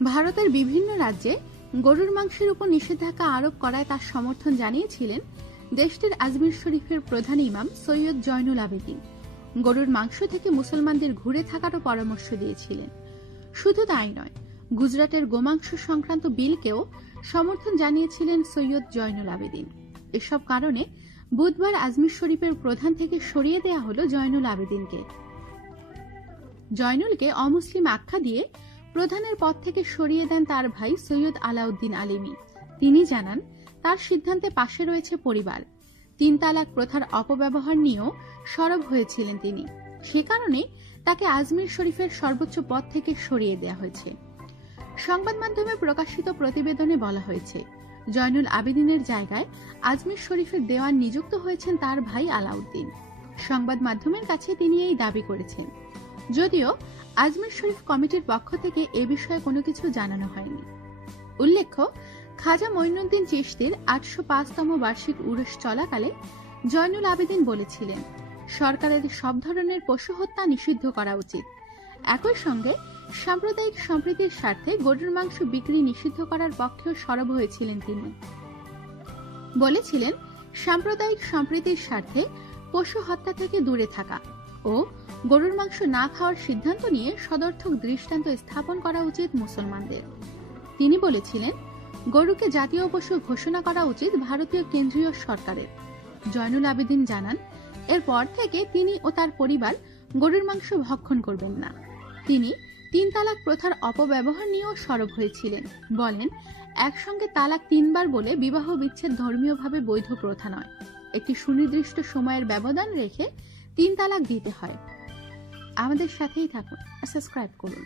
ভারতের বিভিন্ন রাজ্যে গরুর মাংসের উপর নিষেধাজ্ঞা আরোপ করায় তার সমর্থন জানিয়েছিলেন দেশটির আজমির শরীফের প্রধান ইমাম সৈয়দ জয়নুল আবেদিন। গরুর মাংস থেকে মুসলমানদের ঘুরে থাকারও পরামর্শ দিয়েছিলেন। শুধু তাই নয়, গুজরাটের গোমাংস সংক্রান্ত বিলকেও সমর্থন জানিয়েছিলেন সৈয়দ জয়নুল আবেদিন। এসব কারণে বুধবার আজমির শরীফের প্রধান থেকে সরিয়ে দেয়া হল জয়নুল আবেদিনকে। জয়নুলকে অমুসলিম আখ্যা দিয়ে প্রধানের পদ থেকে সরিয়ে দেন তার ভাই সৈয়দ আলাউদ্দিন আলিমি। তিনি জানান, তার সিদ্ধান্তে পাশে রয়েছে পরিবার। ৩ তালাক প্রথার অপব্যবহার নিয়েও সরব হয়েছিলেন তিনি। সে কারণে তাকে আজমির শরীফের সর্বোচ্চ পদ থেকে সরিয়ে দেয়া হয়েছে। সংবাদ মাধ্যমে প্রকাশিত প্রতিবেদনে বলা হয়েছে, জয়নুল আবেদিনের জায়গায় আজমির শরীফের দেওয়ান নিযুক্ত হয়েছেন তার ভাই আলাউদ্দিন। সংবাদ মাধ্যমের কাছে তিনি এই দাবি করেছেন, যদিও আজমির শরীফ কমিটির পক্ষ থেকে এ বিষয়ে কোনো কিছু জানানো হয়নি। উল্লেখ্য, খাজা মঈনুদ্দিন চিশতির ৮০৫তম বার্ষিক উরুস চলাকালে জয়নুল আবেদিন বলেছিলেন, সরকারের সব ধরনের পশু হত্যা নিষিদ্ধ করা উচিত। একই সঙ্গে সাম্প্রদায়িক সম্প্রীতির স্বার্থে গরুর মাংস বিক্রি নিষিদ্ধ করার পক্ষেও সরব হয়েছিলেন। তিনি বলেছিলেন, সাম্প্রদায়িক সম্প্রীতির স্বার্থে পশু হত্যা থেকে দূরে থাকা ও গরুর মাংস না খাওয়ার সিদ্ধান্ত নিয়ে সদর্থক দৃষ্টান্ত স্থাপন করা উচিত মুসলমানদের। তিনি বলেছিলেন, গরুকে জাতীয় পশু ঘোষণা করা উচিত ভারতীয় কেন্দ্রীয় সরকারের। জয়নুল আবেদিন জানান, এরপর থেকে তিনি ও তার পরিবার গরুর মাংস ভক্ষণ করবেন না। তিনি ৩ তালাক প্রথার অপব্যবহার নিয়েও সরব হয়েছিলেন। বলেন, একসঙ্গে তালাক 3 বার বলে বিবাহ বিচ্ছেদ ধর্মীয়ভাবে বৈধ প্রথা নয়। একটি সুনির্দিষ্ট সময়ের ব্যবধান রেখে 3 তালাক দিতে হয়। আমাদের সাথেই থাকুন আর সাবস্ক্রাইব করুন।